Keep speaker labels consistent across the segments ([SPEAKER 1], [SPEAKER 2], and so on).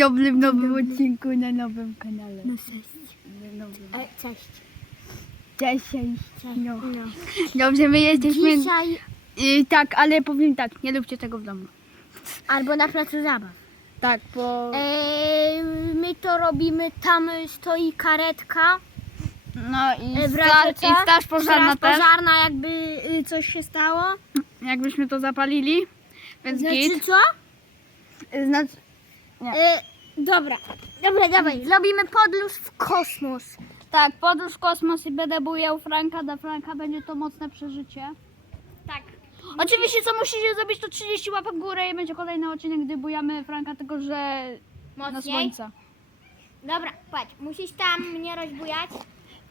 [SPEAKER 1] dobry w nowym odcinku na nowym kanale.
[SPEAKER 2] No cześć.
[SPEAKER 1] Na nowym.
[SPEAKER 2] E, cześć.
[SPEAKER 1] Cześć, cześć. No.
[SPEAKER 2] No.
[SPEAKER 1] Dobrze, my jesteśmy...
[SPEAKER 2] Dzisiaj
[SPEAKER 1] Y, tak, ale powiem tak, nie róbcie tego w domu.
[SPEAKER 2] albo na placu zabaw.
[SPEAKER 1] Tak, bo...
[SPEAKER 2] E, my to robimy, tam stoi karetka.
[SPEAKER 1] No i,
[SPEAKER 2] E, w razie co?
[SPEAKER 1] i straż pożarna
[SPEAKER 2] Straż
[SPEAKER 1] też,
[SPEAKER 2] pożarna, jakby y, coś się stało.
[SPEAKER 1] jakbyśmy to zapalili. Więc
[SPEAKER 2] Znaczy
[SPEAKER 1] git.
[SPEAKER 2] co?
[SPEAKER 1] Znaczy... Nie.
[SPEAKER 2] Dobra, dobra, dawaj. Zrobimy podróż w kosmos.
[SPEAKER 1] Tak, podróż w kosmos i będę bujał Franka. Dla Franka będzie to mocne przeżycie.
[SPEAKER 2] Tak.
[SPEAKER 1] Oczywiście co musicie zrobić to 30 łapek w górę i będzie kolejny odcinek, gdy bujamy Franka, tylko że na
[SPEAKER 2] Mocniej.
[SPEAKER 1] słońca.
[SPEAKER 2] Dobra, patrz, musisz tam mnie rozbujać.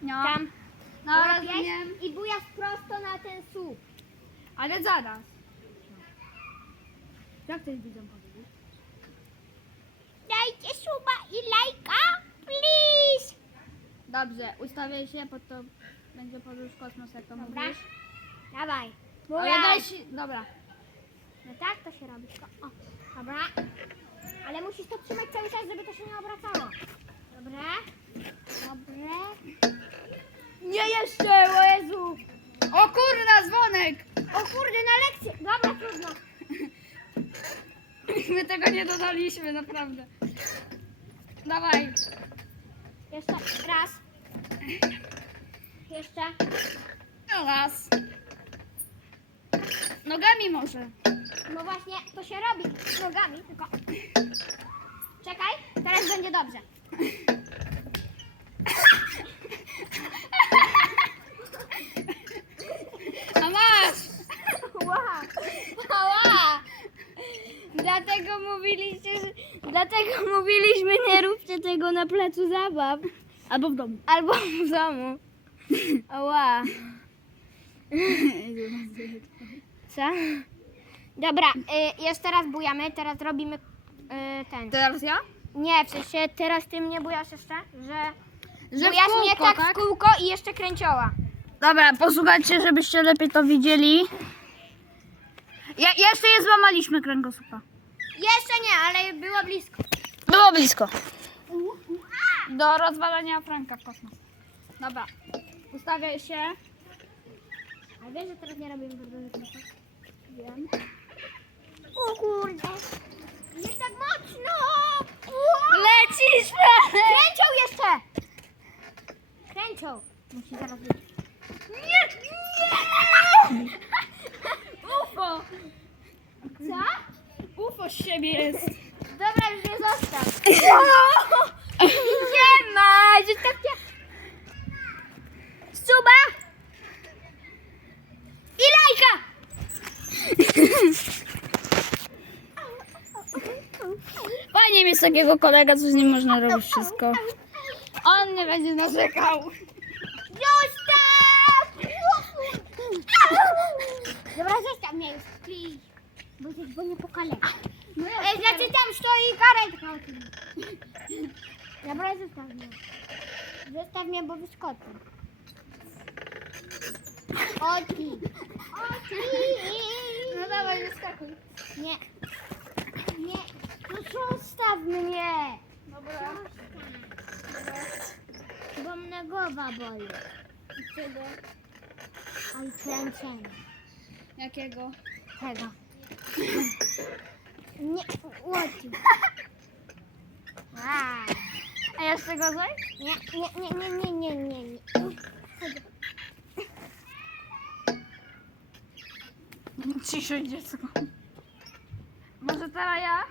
[SPEAKER 1] No,
[SPEAKER 2] Tam
[SPEAKER 1] no
[SPEAKER 2] łapiesz
[SPEAKER 1] rozumiem.
[SPEAKER 2] i bujasz prosto na ten słup.
[SPEAKER 1] Ale zaraz. Jak to jest widzą?
[SPEAKER 2] Dajcie suba i lajka, please.
[SPEAKER 1] Dobrze, ustawię się, po to będzie podróż w kosmos, jak to
[SPEAKER 2] Dobra.
[SPEAKER 1] mówisz.
[SPEAKER 2] Dawaj.
[SPEAKER 1] Ale daj się, dobra.
[SPEAKER 2] No tak to się robi. O, dobra. Ale musisz to trzymać cały czas, żeby to się nie obracało. Dobre. Dobre.
[SPEAKER 1] Nie jeszcze, o Jezu. O kurna, dzwonek.
[SPEAKER 2] O kurde, na lekcję. Dobra, trudno.
[SPEAKER 1] My tego nie dodaliśmy, naprawdę. Dawaj.
[SPEAKER 2] Jeszcze raz. Jeszcze.
[SPEAKER 1] No raz. Nogami może.
[SPEAKER 2] No właśnie, to się robi nogami, tylko... Czekaj, teraz będzie dobrze.
[SPEAKER 1] A masz.
[SPEAKER 2] Wow.
[SPEAKER 1] Ała! Dlatego mówiliście, że... Dlatego mówiliśmy nie róbcie tego na placu zabaw. Albo w domu.
[SPEAKER 2] Albo w domu. Ała. Co? Dobra, y, jeszcze raz bujamy, teraz robimy y, ten.
[SPEAKER 1] Teraz ja?
[SPEAKER 2] Nie, w sensie teraz ty mnie bujasz jeszcze, że,
[SPEAKER 1] Że w
[SPEAKER 2] bujasz
[SPEAKER 1] kółko,
[SPEAKER 2] mnie tak,
[SPEAKER 1] tak?
[SPEAKER 2] w kółko i jeszcze kręcioła.
[SPEAKER 1] Dobra, posłuchajcie, żebyście lepiej to widzieli. Ja, jeszcze je złamaliśmy kręgosłupa.
[SPEAKER 2] Jeszcze nie, ale było blisko.
[SPEAKER 1] Było blisko. Do rozwalenia Franka w kosmos. Dobra. Ustawiaj się.
[SPEAKER 2] A wiesz, że teraz nie robimy bardzo blisko? Wiem. O kurde. Nie tak mocno.
[SPEAKER 1] Lecisz, Franek!
[SPEAKER 2] Kręcią jeszcze. Kręcią. Musi zaraz być.
[SPEAKER 1] Nie, nie! UFO!
[SPEAKER 2] Co?
[SPEAKER 1] Z siebie jest.
[SPEAKER 2] Dobra, już nie zostaw. Nie ma, zostawcie. Suba. I lajka.
[SPEAKER 1] Fajnie mieć takiego kolega, co z nim można robić wszystko. On nie będzie narzekał.
[SPEAKER 2] Zostaw! Dobra, zostaw mnie już, please. Bo bo nie pokaleka.
[SPEAKER 1] No
[SPEAKER 2] E, znaczy tam stoi karetka. oczywiście. Dobra, zostaw mnie. Zostaw mnie, bo wyskoczę. Oci. Oci.
[SPEAKER 1] No dawaj, wyskakuj.
[SPEAKER 2] Nie. Nie. No zostaw mnie.
[SPEAKER 1] Dobra.
[SPEAKER 2] Bo mnie głowa boli.
[SPEAKER 1] Czego?
[SPEAKER 2] Ale kręcenie.
[SPEAKER 1] Jakiego?
[SPEAKER 2] Tego. Nie, łoci. Wow.
[SPEAKER 1] A jeszcze gorzej?
[SPEAKER 2] Nie, nie, nie, nie, nie, nie, nie, nie.
[SPEAKER 1] Ciszej dziecko. Może teraz ja?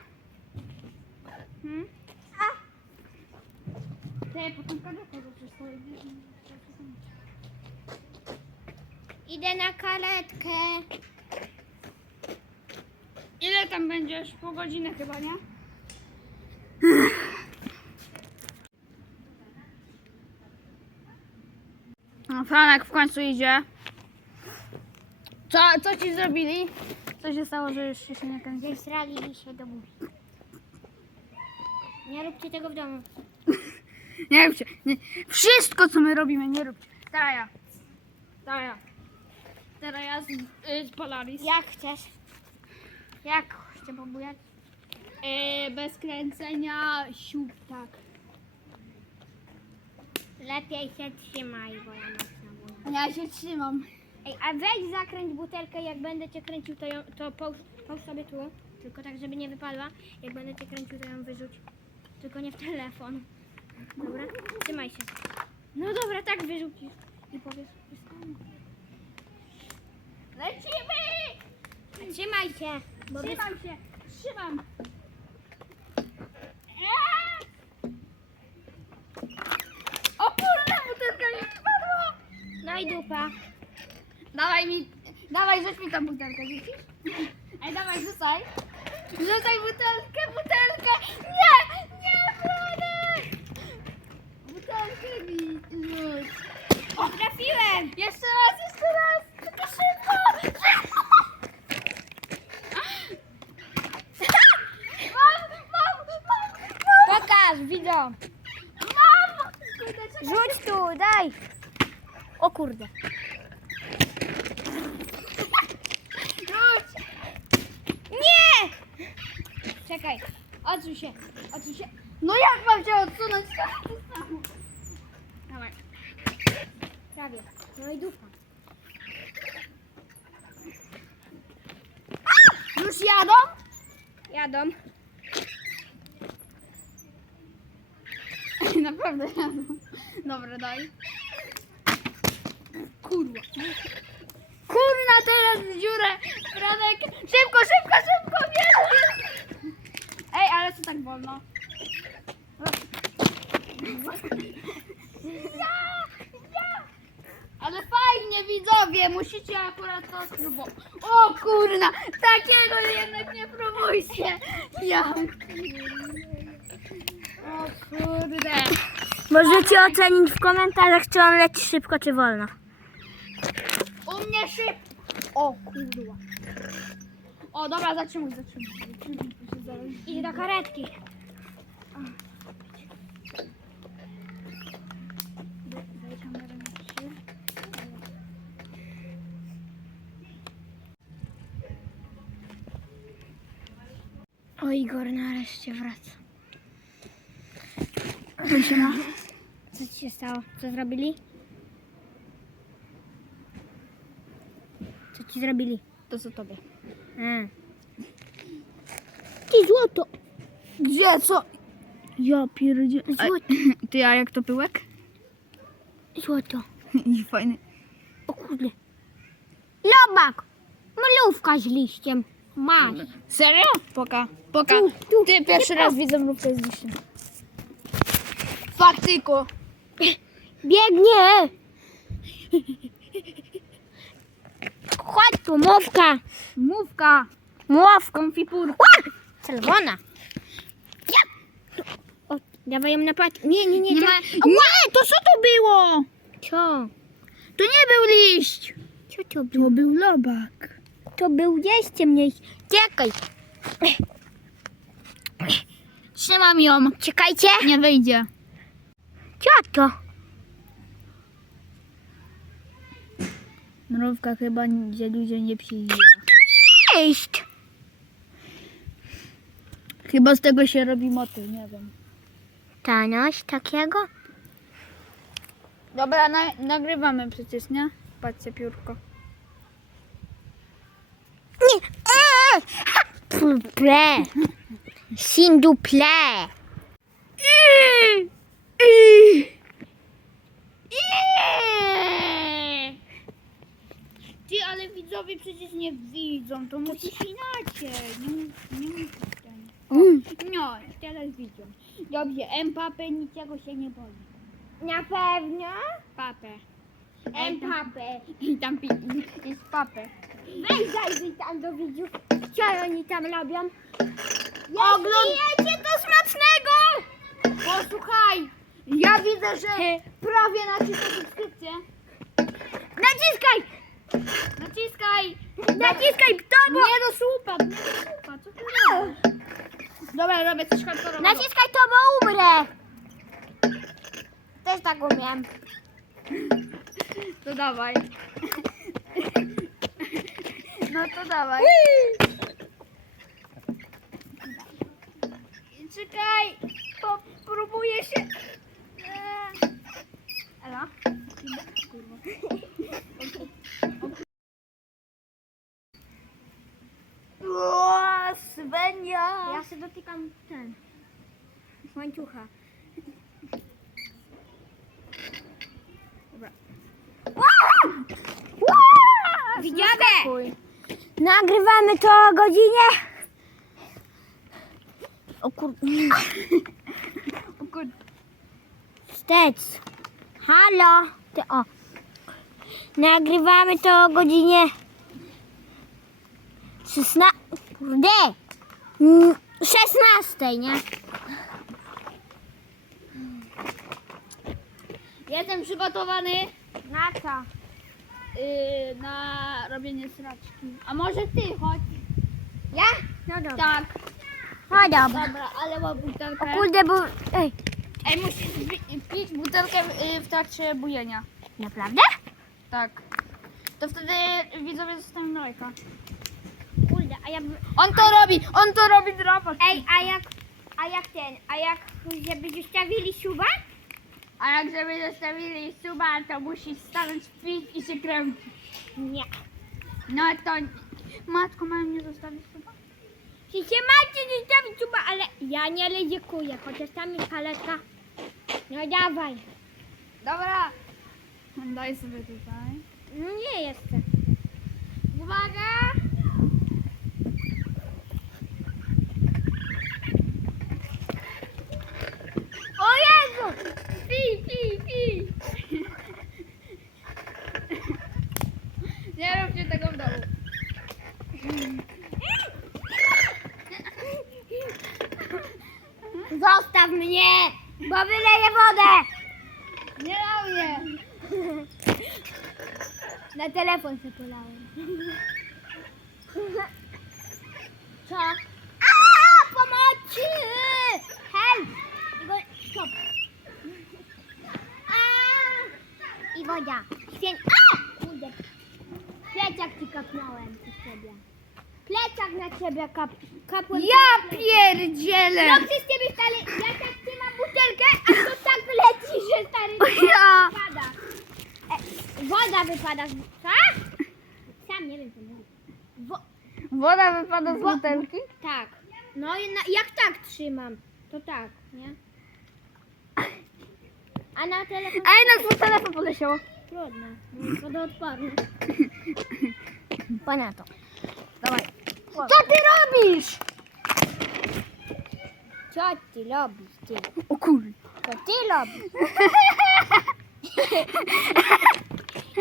[SPEAKER 1] Hmm? Ty, potem do przystoi.
[SPEAKER 2] Idę na karetkę.
[SPEAKER 1] Ile tam będziesz? Pół godziny chyba, nie? No, Franek w końcu idzie. Co, co ci zrobili? Co się stało, że już się nie kręci?
[SPEAKER 2] Zesrali się do buzi. Nie róbcie tego w domu.
[SPEAKER 1] Nie róbcie. Nie. Wszystko, co my robimy, nie róbcie. Teraz ja. Teraz ja. Teraz ja z, y, z Polaris.
[SPEAKER 2] Jak chcesz? Jak chcesz pobujać?
[SPEAKER 1] E, bez kręcenia, siup, tak.
[SPEAKER 2] Lepiej się trzymaj, bo ja mocno mówię.
[SPEAKER 1] Ja się trzymam.
[SPEAKER 2] Ej, a weź zakręć butelkę, jak będę cię kręcił, to, ją, to połóż, połóż sobie tu. Tylko tak, żeby nie wypadła. Jak będę cię kręcił, to ją wyrzuć. Tylko nie w telefon. Dobra? Trzymaj się. No dobra, tak wyrzucisz. I powiesz, wystanę.
[SPEAKER 1] Lecimy!
[SPEAKER 2] Trzymaj się. Wys-
[SPEAKER 1] Trzymam się, trzymam. O kurde, butelka mi spadła.
[SPEAKER 2] No i dupa.
[SPEAKER 1] Dawaj mi, dawaj, rzuć mi tą butelkę, rzucisz? Ej, dawaj, rzucaj. Rzucaj butelkę, butelkę. Nie, nie, Franek. Butelkę mi rzuć.
[SPEAKER 2] O, trafiłem!
[SPEAKER 1] Jeszcze raz. Tylko szybko. Szybko. Mam, mam, mam, Kurde, czekaj.
[SPEAKER 2] Rzuć tu, daj. O kurde.
[SPEAKER 1] Rzuć.
[SPEAKER 2] Nie! Czekaj, odsuń się, odsuń się.
[SPEAKER 1] No jak mam cię odsunąć? Dawaj.
[SPEAKER 2] Prawie. No i dupa.
[SPEAKER 1] Już jadą?
[SPEAKER 2] Jadą.
[SPEAKER 1] Naprawdę jadą. Dobra, daj. Kurwa. Kurna, teraz w dziurę. Radek, szybko, szybko, szybko, nie. Ej, ale co tak wolno? Ja, ja. Ale fajnie widzowie, musicie akurat to spróbować. O kurna, takiego jednak nie próbujcie. Ja. Kurde.
[SPEAKER 2] Możecie ocenić w komentarzach, czy on leci szybko, czy wolno.
[SPEAKER 1] U mnie szybko. O kurwa. O dobra, zatrzymuj, zatrzymuj.
[SPEAKER 2] Idź do karetki. O Igor nareszcie wraca.
[SPEAKER 1] Co się ma?
[SPEAKER 2] Co ci się stało? Co zrobili? Co ci zrobili?
[SPEAKER 1] To co tobie?
[SPEAKER 2] A. Ty złoto!
[SPEAKER 1] Gdzie, co?
[SPEAKER 2] Ja pierdzie... Złoto.
[SPEAKER 1] Ty, a jak to pyłek?
[SPEAKER 2] Złoto.
[SPEAKER 1] Nie fajny.
[SPEAKER 2] O kurde. Lobak! Mrówka z liściem. Masz.
[SPEAKER 1] Serio? Poka, poka.
[SPEAKER 2] Tu, tu.
[SPEAKER 1] Ty pierwszy raz widzę mrówkę z liściem. Faktyku.
[SPEAKER 2] Biegnie! Chodź tu, mówka.
[SPEAKER 1] Mówka. Konfipurka.
[SPEAKER 2] Ła! Czerwona. Ja. O, dawaj ją na pat. Nie, nie, nie.
[SPEAKER 1] Nie, ma... nie, to co to było?
[SPEAKER 2] Co?
[SPEAKER 1] To nie był liść.
[SPEAKER 2] Co to było?
[SPEAKER 1] To był lobak.
[SPEAKER 2] To był jeszcze mniej. Czekaj.
[SPEAKER 1] Trzymam ją.
[SPEAKER 2] Czekajcie.
[SPEAKER 1] Nie wyjdzie.
[SPEAKER 2] Co to?
[SPEAKER 1] Mrówka chyba za dużo nie przyjdzie.
[SPEAKER 2] Jest.
[SPEAKER 1] Chyba z tego się robi motyl, nie wiem.
[SPEAKER 2] Tanoś takiego?
[SPEAKER 1] Dobra, na, nagrywamy przecież, nie? Patrzcie, piórko.
[SPEAKER 2] Nie. Eee! Ha! Ple. Sindu ple.
[SPEAKER 1] Ty, ale widzowie przecież nie widzą, to musisz inaczej. Nie, nie musisz ten. O,
[SPEAKER 2] Mm.
[SPEAKER 1] no, teraz widzą. Dobrze, Mbappe niczego się nie boi.
[SPEAKER 2] Na pewno?
[SPEAKER 1] Papę.
[SPEAKER 2] Empapę.
[SPEAKER 1] I tam pi- jest papę.
[SPEAKER 2] Weź zajrzyj tam do widzów. Co oni tam robią?
[SPEAKER 1] Oglądajcie to smacznego! Posłuchaj, ja widzę, że prawie naciskaj subskrypcję.
[SPEAKER 2] Naciskaj!
[SPEAKER 1] Naciskaj!
[SPEAKER 2] Naciskaj kto bo...
[SPEAKER 1] Nie do słupa, nie do słupa, co ty robisz? Dobra, robię coś hardkorowego.
[SPEAKER 2] Naciskaj to, bo umrę. Też tak umiem.
[SPEAKER 1] To dawaj. No to dawaj.
[SPEAKER 3] Czekaj, po, próbuję się. Eee.
[SPEAKER 1] Ela?
[SPEAKER 3] O, Svenia.
[SPEAKER 2] Ja się dotykam ten. Łańcucha. Widzowie! Nagrywamy to o godzinie. O kur...
[SPEAKER 1] O kurde.
[SPEAKER 2] Stec. Halo. Ty, o. Nagrywamy to o godzinie 16. Kurde. Mm, 16, nie?
[SPEAKER 1] Jestem przygotowany
[SPEAKER 2] Na co?
[SPEAKER 1] yy, na robienie sraczki. A może ty, chodź.
[SPEAKER 2] Ja? No dobra.
[SPEAKER 1] Tak.
[SPEAKER 2] No dobra.
[SPEAKER 1] Dobra, ale mam butelkę.
[SPEAKER 2] O kurde, bo... Ej.
[SPEAKER 1] Ej, musisz pi- pić butelkę y, w trakcie bujenia.
[SPEAKER 2] Naprawdę?
[SPEAKER 1] Tak. To wtedy widzowie zostaną lajka.
[SPEAKER 2] Kurde, a ja...
[SPEAKER 1] On to robi! On to robi drapak.
[SPEAKER 2] Ej, a jak... A jak ten? A jak żeby zostawili suba?
[SPEAKER 1] A jak żeby zostawili suba, to musisz stanąć pić i się kręcić.
[SPEAKER 2] Nie.
[SPEAKER 1] No to... Matko, mam nie zostawić suba?
[SPEAKER 2] Czy się macie zostawić suba, ale ja nie ryzykuję, chociaż tam jest paletka. No dawaj.
[SPEAKER 1] Dobra. Daj sobie tutaj.
[SPEAKER 2] No nie jestem.
[SPEAKER 1] Uwaga!
[SPEAKER 2] O Jezu!
[SPEAKER 1] Pi, pi, pi! Nie róbcie tego w domu.
[SPEAKER 2] Zostaw mnie, bo wyleję wodę.
[SPEAKER 1] Nie mnie!
[SPEAKER 2] Na telefon się polałem. Co? A, pomocy! Help! I go, stop. A, I woda. Śwień... A! Kurde. Plecak ci kapnąłem przez ciebie. Plecak na ciebie kap... kapłem.
[SPEAKER 1] Ja pierdzielę!
[SPEAKER 2] No przez ciebie stary, ja tak trzymam butelkę, a to tak leci, że stary
[SPEAKER 1] Ja!
[SPEAKER 2] wypada. E, woda wypada z... Co? Sam nie wiem co mówię. Wo...
[SPEAKER 1] Woda wypada z
[SPEAKER 2] Wo-
[SPEAKER 1] butelki?
[SPEAKER 2] Tak. No jak tak trzymam, to tak, nie? A na telefon...
[SPEAKER 1] Ej, na swój telefon poleciało.
[SPEAKER 2] Trudno, to do odparu. Ponadto.
[SPEAKER 1] Dawaj.
[SPEAKER 2] Co ty robisz? Co ty robisz, ty?
[SPEAKER 1] O kurde.
[SPEAKER 2] Co ty robisz?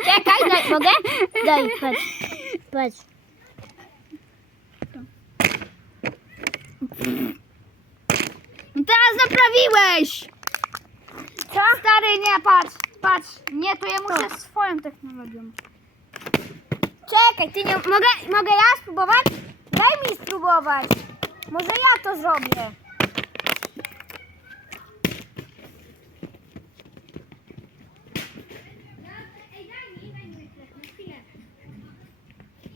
[SPEAKER 2] Czekaj, daj, mogę? Daj, patrz. Patrz.
[SPEAKER 1] No Teraz naprawiłeś! Co? Stary, nie, patrz, patrz. Nie, to ja muszę swoją technologią.
[SPEAKER 2] Czekaj, ty nie... Mogę, mogę ja spróbować? Daj mi spróbować. Może ja to zrobię.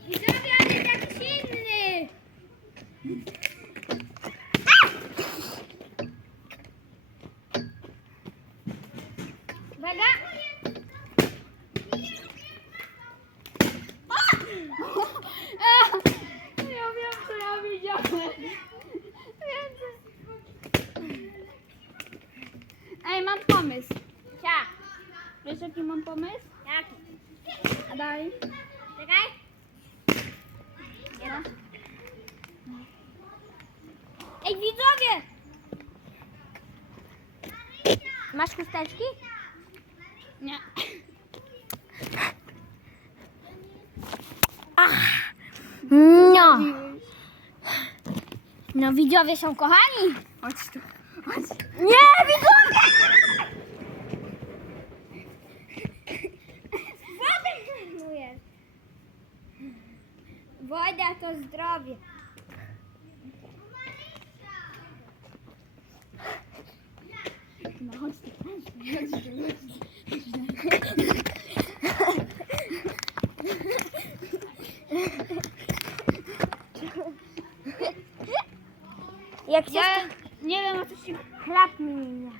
[SPEAKER 2] Widzowie, ale tak silny! Uwaga!
[SPEAKER 1] Ja wiem, co ja widziałem. Ej, mam pomysł.
[SPEAKER 2] Tak.
[SPEAKER 1] Wiesz, jaki mam pomysł?
[SPEAKER 2] Jaki?
[SPEAKER 1] A daj.
[SPEAKER 2] Czekaj.
[SPEAKER 1] No.
[SPEAKER 2] Ej, widzowie! Masz chusteczki?
[SPEAKER 1] Nie.
[SPEAKER 2] No. No, widzowie są kochani.
[SPEAKER 1] Chodź tu. Chodź.
[SPEAKER 2] Nie, widzowie! Wodę zmarnujesz. Woda to zdrowie.
[SPEAKER 1] No, chodź tu. Chodź tu.
[SPEAKER 2] Jak chcesz,
[SPEAKER 1] Ja, Nie wiem o co ci...
[SPEAKER 2] Chlap mi minie.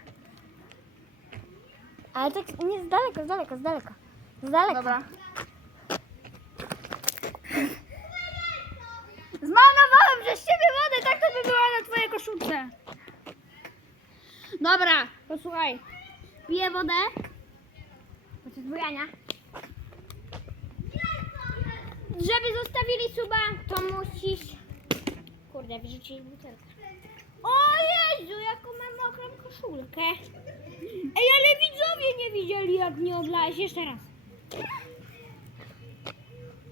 [SPEAKER 2] Ale tak nie z daleka, z daleka, z daleka. Z daleka.
[SPEAKER 1] Dobra. Zmarnowałem przez ciebie wodę, tak to by była na twojej koszulce. Dobra, posłuchaj. Piję wodę.
[SPEAKER 2] Podczas bujania. Żeby zostawili suba, to musisz... Kurde, wyrzucić butelkę. O Jezu, jaką mam mokrą koszulkę. Ej, ale widzowie nie widzieli, jak mnie oblałeś. Jeszcze raz.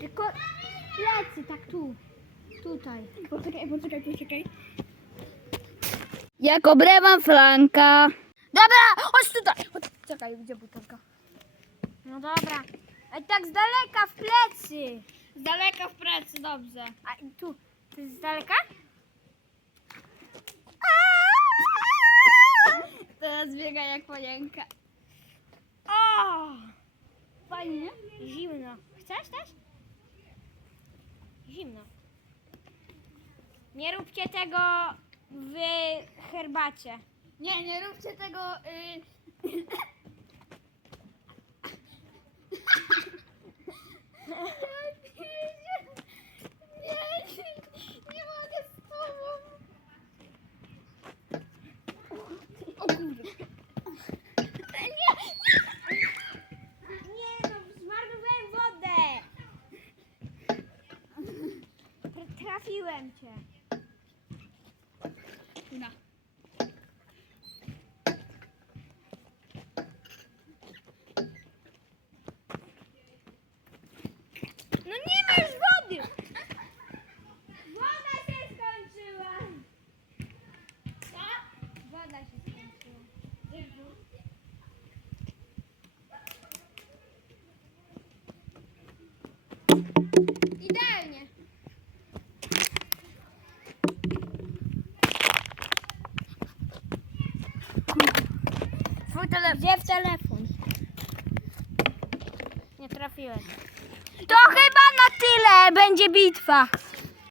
[SPEAKER 2] Tylko plecy, tak tu. Tutaj.
[SPEAKER 1] Poczekaj, poczekaj, poczekaj. Jak obrywam flanka. Dobra, chodź tutaj. Chodź, czekaj, gdzie butelka?
[SPEAKER 2] No dobra. Ej, tak z daleka w plecy.
[SPEAKER 1] Z daleka w pracy, dobrze.
[SPEAKER 2] A i tu. To jest z daleka?
[SPEAKER 1] Teraz biega jak panienka.
[SPEAKER 2] O!
[SPEAKER 1] Fajnie, nie?
[SPEAKER 2] Zimno. Chcesz też? Zimno. Nie róbcie tego w herbacie.
[SPEAKER 1] Nie, nie róbcie tego. Y... Nie, nie, nie mogę z tobą. O kurde.
[SPEAKER 2] Nie no, zmarnowałem wodę. Tra- Trafiłem cię.
[SPEAKER 1] No.
[SPEAKER 2] No nie ma już wody. Woda się skończyła. Co? Woda się skończyła.
[SPEAKER 1] Idealnie.
[SPEAKER 2] Twój telefon. Gdzie w telefon? Nie trafiłem. To chyba na tyle będzie bitwa.